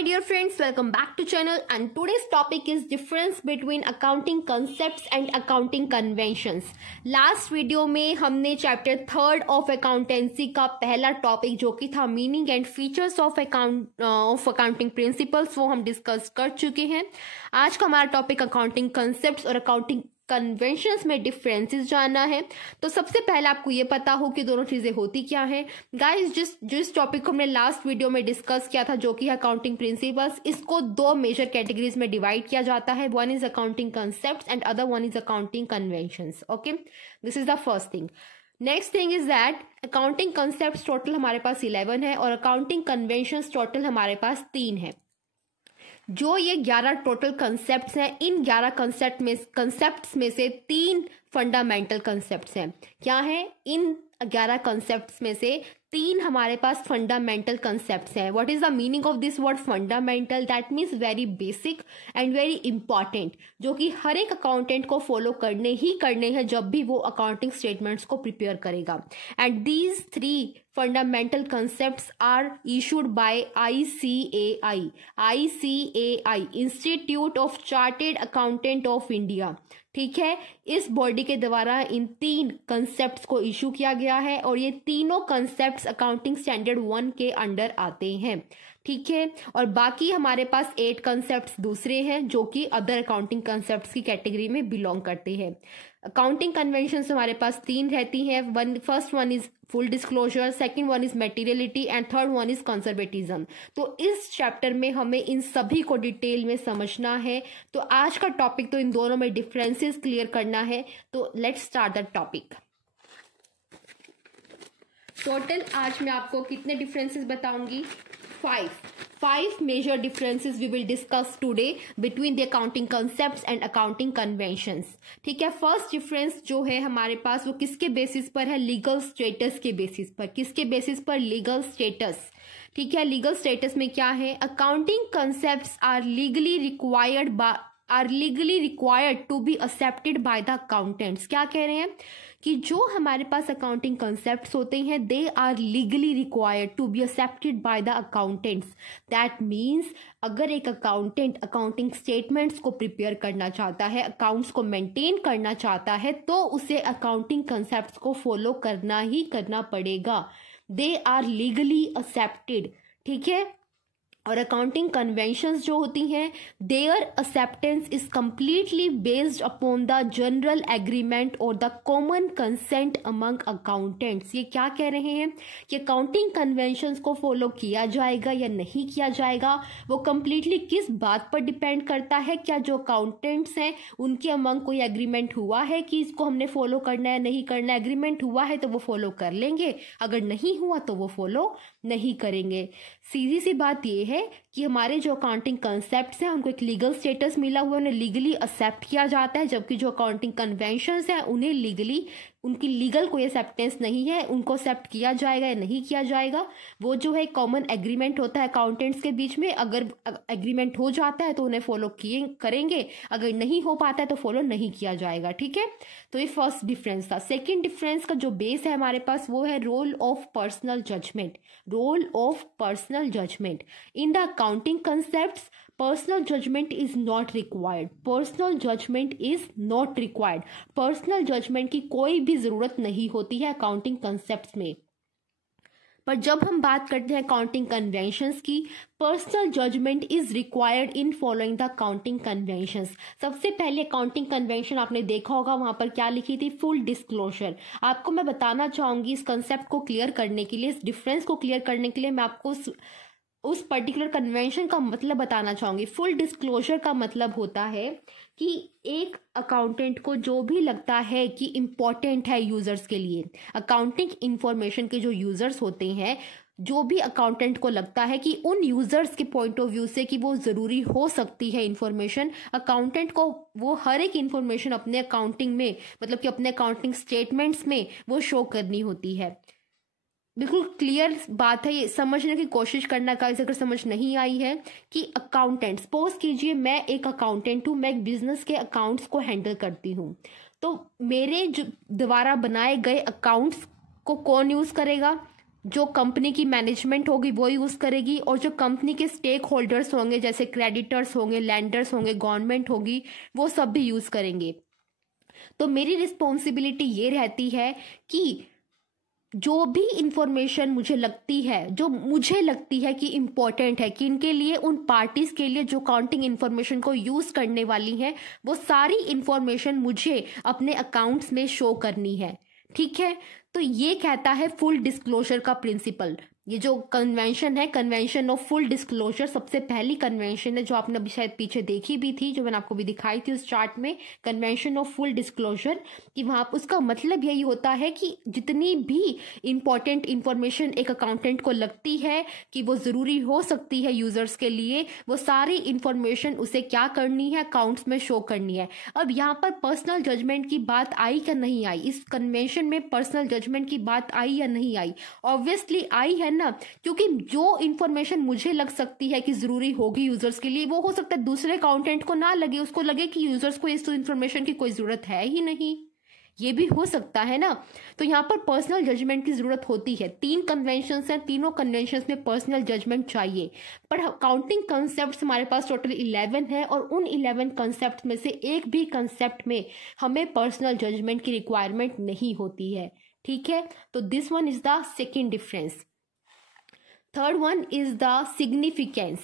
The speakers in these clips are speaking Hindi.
my dear friends, welcome back to channel and today's topic is difference between accounting concepts and accounting conventions. Last video में हमने चैप्टर 3 ऑफ अकाउंटेंसी का पहला टॉपिक जो कि था meaning and features of accounting principles वो हम डिस्कस कर चुके हैं। आज का हमारा टॉपिक अकाउंटिंग कंसेप्ट्स और अकाउंटिंग कन्वेंशंस में डिफरेंसेस जानना है। तो सबसे पहले आपको ये पता हो कि दोनों चीजें होती क्या है। गाइस, जिस टॉपिक को हमने लास्ट वीडियो में डिस्कस किया था जो कि है अकाउंटिंग प्रिंसिपल्स, इसको दो मेजर कैटेगरीज में डिवाइड किया जाता है। One is accounting concepts and other one is accounting conventions. Okay, this is the first thing. Next thing is that accounting concepts total हमारे पास 11 है और अकाउंटिंग कन्वेंशंस टोटल हमारे पास 3 है। जो ये 11 टोटल कंसेप्ट्स हैं, इन 11 कंसेप्ट्स में से 3 फंडामेंटल कंसेप्ट्स हैं। क्या है? इन 11 कंसेप्ट्स में से 3 हमारे पास फंडामेंटल कंसेप्ट्स हैं। What is the meaning of this word fundamental? That means very basic and very important, जो कि हर एक अकाउंटेंट को फॉलो करने हैं जब भी वो अकाउंटिंग स्टेटमेंट्स को प्रिपेयर करेगा। And these 3 fundamental concepts are issued by ICAI Institute of Chartered Accountant of India। ठीक है, इस बॉडी के द्वारा इन 3 कंसेप्ट्स को इशू किया गया है और ये तीनों कंसेप्ट्स अकाउंटिंग स्टैंडर्ड 1 के अंडर आते हैं। ठीक है, और बाकी हमारे पास 8 कंसेप्ट्स दूसरे हैं जो कि अदर अकाउंटिंग कंसेप्ट्स की कैटेगरी में बिलोंग करते हैं। अकाउंटिंग कन्वेंशंस हमारे पास 3 रहती हैं। First one is full disclosure, second one is materiality and third one is conservatism. तो इस चैप्टर में हमें इन सभी को डिटेल में समझना है। तो आज का टॉपिक तो इन दोनों में डिफरेंसेस क्लियर करना है। तो let's start the topic. Total आज मैं आपको कितने डिफरेंसेस बताऊंगी? 5 major differences we will discuss today between the accounting concepts and accounting conventions। ठीक है, फर्स्ट डिफरेंस जो है हमारे पास वो किसके बेसिस पर है? लीगल स्टेटस के बेसिस पर। किसके बेसिस पर? Legal status. ठीक है, लीगल स्टेटस में क्या है? Accounting concepts are legally required to be accepted by the accountants. क्या कह रहे हैं कि जो हमारे पास अकाउंटिंग कंसेप्ट्स होते हैं they are legally required to be accepted by the accountants. That means अगर एक अकाउंटेंट अकाउंटिंग स्टेटमेंट्स को प्रिपेयर करना चाहता है, अकाउंट्स को मेंटेन करना चाहता है, तो उसे अकाउंटिंग कंसेप्ट्स को फॉलो करना ही करना पड़ेगा। They are legally accepted. ठीक है, और अकाउंटिंग कन्वेंशंस जो होती हैं their acceptance is completely based upon the general agreement और the common consent among accountants. ये क्या कह रहे हैं कि अकाउंटिंग कन्वेंशंस को फॉलो किया जाएगा या नहीं किया जाएगा वो कंप्लीटली किस बात पर डिपेंड करता है? क्या जो अकाउंटेंट्स हैं उनके अमंग कोई एग्रीमेंट हुआ है कि इसको हमने फॉलो करना है नहीं करना? एग्रीमेंट हुआ है तो वो फॉलो कर लेंगे, अगर नहीं हुआ तो वो फॉलो नहीं करेंगे। सीधी सी बात ये है कि हमारे जो अकाउंटिंग कंसेप्ट्स हैं उनको एक लीगल स्टेटस मिला हुआ है, उन्हें लीगली एक्सेप्ट किया जाता है, जबकि जो अकाउंटिंग कन्वेंशंस हैं उन्हें लीगली उनकी लीगल कोई एक्सेप्टेंस नहीं है। उनको एक्सेप्ट किया जाएगा या नहीं किया जाएगा वो जो है कॉमन एग्रीमेंट होता है अकाउंटेंट्स के बीच में। अगर एग्रीमेंट हो जाता है तो उन्हें फॉलो करेंगे, अगर नहीं हो पाता है तो फॉलो नहीं किया जाएगा। ठीक है, तो ये फर्स्ट डिफरेंस था। सेकेंड डिफरेंस का जो बेस है हमारे पास वो है role of personal judgement. Role of personal judgement in the accounting concepts personal judgement is not required. Personal judgement is not required. Personal judgement की कोई भी जरूरत नहीं होती है अकाउंटिंग कंसेप्ट्स में। पर जब हम बात करते हैं अकाउंटिंग कन्वेंशंस की, personal judgement is required in following the accounting conventions. सबसे पहले अकाउंटिंग कन्वेंशन आपने देखा होगा, वहां पर क्या लिखी थी? Full disclosure. आपको मैं बताना चाहूंगी इस कंसेप्ट को क्लियर करने के लिए, इस डिफरेंस को क्लियर करने के लिए मैं आपको उस पर्टिकुलर कन्वेंशन का मतलब बताना चाहूंगी। फुल डिस्क्लोजर का मतलब होता है कि एक अकाउंटेंट को जो भी लगता है कि इम्पोर्टेंट है यूजर्स के लिए, अकाउंटिंग इंफॉर्मेशन के जो यूजर्स होते हैं, जो भी अकाउंटेंट को लगता है कि उन यूजर्स के पॉइंट ऑफ व्यू से कि वो जरूरी हो सकती है इंफॉर्मेशन, अकाउंटेंट को वो हर एक इंफॉर्मेशन अपने अकाउंटिंग में मतलब कि अपने अकाउंटिंग स्टेटमेंट्स में वो शो करनी होती है। बिल्कुल क्लियर बात है, ये समझने की कोशिश करना। गाइस, अगर समझ नहीं आई है कि अकाउंटेंट, सपोज कीजिए मैं एक अकाउंटेंट हूं, मैं एक बिजनेस के अकाउंट्स को हैंडल करती हूं, तो मेरे जो द्वारा बनाए गए अकाउंट्स को कौन यूज करेगा? जो कंपनी की मैनेजमेंट होगी वो यूज़ करेगी, और जो कंपनी के स्टेक होल्डर्स होंगे जैसे क्रेडिटर्स होंगे, लैंडर्स होंगे, गवर्नमेंट होगी, वो सब भी यूज़ करेंगे। तो मेरी रिस्पॉन्सिबिलिटी ये रहती है कि जो भी इंफॉर्मेशन मुझे लगती है कि इम्पोर्टेंट है, कि इनके लिए, उन पार्टीज के लिए जो काउंटिंग इंफॉर्मेशन को यूज करने वाली हैं, वो सारी इंफॉर्मेशन मुझे अपने अकाउंट्स में शो करनी है। ठीक है, तो ये कहता है फुल डिस्क्लोजर का प्रिंसिपल। ये जो कन्वेंशन है, कन्वेंशन ऑफ फुल डिस्क्लोजर, सबसे पहली कन्वेंशन है जो आपने अभी शायद पीछे देखी भी थी, जो मैंने आपको भी दिखाई थी उस चार्ट में, कन्वेंशन ऑफ फुल डिस्क्लोजर। कि वहां उसका मतलब यही होता है कि जितनी भी इंपॉर्टेंट इंफॉर्मेशन एक अकाउंटेंट को लगती है कि वो जरूरी हो सकती है यूजर्स के लिए, वो सारी इंफॉर्मेशन उसे क्या करनी है, अकाउंट्स में शो करनी है। अब यहाँ पर पर्सनल जजमेंट की बात आई क्या नहीं आई, इस कन्वेंशन में पर्सनल जजमेंट की बात आई या नहीं आई? ऑब्वियसली आई है ना, क्योंकि जो इंफॉर्मेशन मुझे लग सकती है कि जरूरी होगी यूजर्स के लिए, वो हो सकता है दूसरे अकाउंटेंट को ना लगे, उसको लगे कि यूजर्स को इस इंफॉर्मेशन की कोई जरूरत है ही नहीं। ये भी हो सकता है ना। तो यहाँ पर पर्सनल जजमेंट की जरूरत होती है। 3 कन्वेंशंस हैं, तीनों कन्वेंशंस में पर्सनल जजमेंट चाहिए। पर काउंटिंग कंसेप्ट हमारे पास टोटल 11 है, और उन 11 कंसेप्ट में से एक भी कंसेप्ट में हमें पर्सनल जजमेंट की रिक्वायरमेंट नहीं होती है। ठीक है, तो this one is the second difference. Third one is the significance.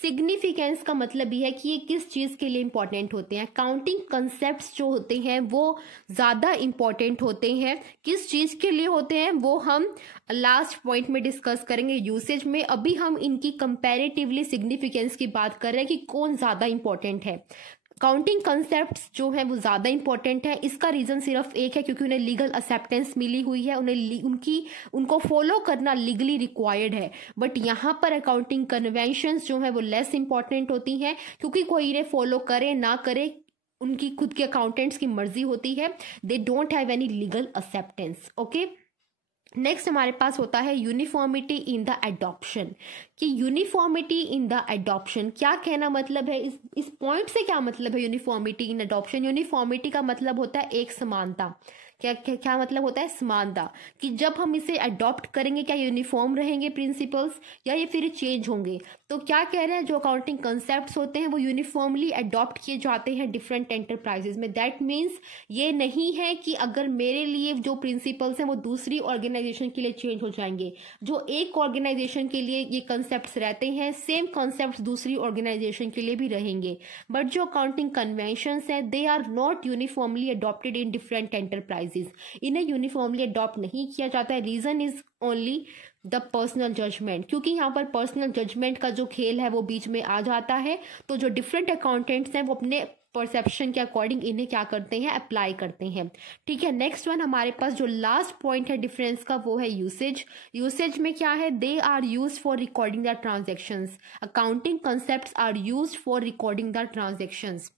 Significance का मतलब ये है कि ये किस चीज के लिए इंपॉर्टेंट होते हैं। काउंटिंग कंसेप्ट्स जो होते हैं वो ज्यादा इंपॉर्टेंट होते हैं। किस चीज के लिए होते हैं वो हम लास्ट पॉइंट में डिस्कस करेंगे, यूसेज में। अभी हम इनकी कंपैरेटिवली सिग्निफिकेंस की बात कर रहे हैं कि कौन ज्यादा इंपॉर्टेंट है। काउंटिंग कंसेप्ट्स जो है वो ज्यादा इंपॉर्टेंट है। इसका रीजन सिर्फ एक है, क्योंकि उन्हें लीगल एक्सेप्टेंस मिली हुई है, उनको फॉलो करना लीगली रिक्वायर्ड है। बट यहाँ पर अकाउंटिंग कन्वेंशंस जो है वो लेस इंपॉर्टेंट होती हैं, क्योंकि कोई इन्हें फॉलो करे ना करे, उनकी खुद के अकाउंटेंट्स की मर्जी होती है। They don't have any legal acceptance. Okay, next हमारे पास होता है यूनिफॉर्मिटी इन द एडॉप्शन। कि यूनिफॉर्मिटी इन द एडॉप्शन क्या कहना मतलब है, इस पॉइंट से क्या मतलब है यूनिफॉर्मिटी इन एडॉप्शन? यूनिफॉर्मिटी का मतलब होता है एक समानता। क्या मतलब होता है? समानता। कि जब हम इसे अडॉप्ट करेंगे क्या यूनिफॉर्म रहेंगे प्रिंसिपल्स, या ये फिर चेंज होंगे? तो क्या कह रहे हैं, जो अकाउंटिंग कंसेप्ट्स होते हैं वो यूनिफॉर्मली अडॉप्ट किए जाते हैं डिफरेंट एंटरप्राइजेस में। दैट मीन्स ये नहीं है कि अगर मेरे लिए जो प्रिंसिपल्स हैं वो दूसरी ऑर्गेनाइजेशन के लिए चेंज हो जाएंगे। जो एक ऑर्गेनाइजेशन के लिए ये कंसेप्ट्स रहते हैं, सेम कंसेप्ट्स दूसरी ऑर्गेनाइजेशन के लिए भी रहेंगे। बट जो अकाउंटिंग कन्वेंशंस है they are not uniformly adopted in different enterprises. इन्हें यूनिफॉर्मली अडॉप्ट नहीं किया जाता है। Reason is only the personal judgement, क्योंकि यहाँ पर पर्सनल जजमेंट का जो खेल है वो बीच में आ जाता है। तो जो डिफरेंट अकाउंटेंट्स हैं वो अपने परसेप्शन के अकॉर्डिंग इन्हें क्या करते हैं, अप्लाई करते हैं। ठीक है, नेक्स्ट वन हमारे पास जो लास्ट पॉइंट है डिफरेंस का वो है यूसेज। यूसेज में क्या है, they are use for recording the transactions. Accounting concepts are use for recording the transactions.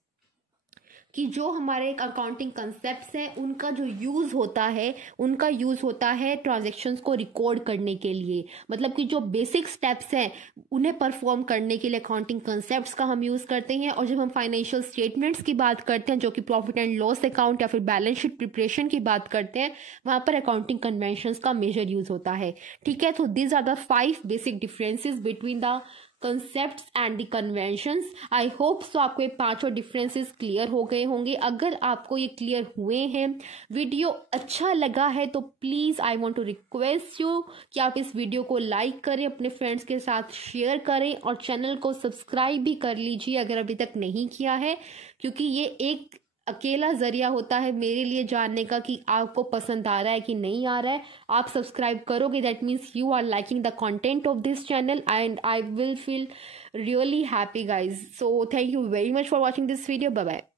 कि जो हमारे अकाउंटिंग कंसेप्ट्स हैं उनका जो यूज होता है ट्रांजैक्शंस को रिकॉर्ड करने के लिए। मतलब कि जो बेसिक स्टेप्स हैं उन्हें परफॉर्म करने के लिए अकाउंटिंग कंसेप्ट्स का हम यूज करते हैं। और जब हम फाइनेंशियल स्टेटमेंट्स की बात करते हैं, जो कि प्रॉफिट एंड लॉस अकाउंट या फिर बैलेंस शीट प्रिपरेशन की बात करते हैं, वहां पर अकाउंटिंग कन्वेंशंस का मेजर यूज होता है। ठीक है, तो these are the 5 basic differences between the concepts and the conventions. I hope so आपको ये 5 डिफरेंसेस क्लियर हो गए होंगे। अगर आपको ये क्लियर हुए हैं, वीडियो अच्छा लगा है, तो please I want to request you कि आप इस वीडियो को लाइक करें, अपने फ्रेंड्स के साथ शेयर करें, और चैनल को सब्सक्राइब भी कर लीजिए अगर अभी तक नहीं किया है, क्योंकि ये एक अकेला जरिया होता है मेरे लिए जानने का कि आपको पसंद आ रहा है कि नहीं आ रहा है। आप सब्सक्राइब करोगे, that means you are liking the content of this channel, and I will feel really happy guys. So thank you very much for watching this video. Bye bye.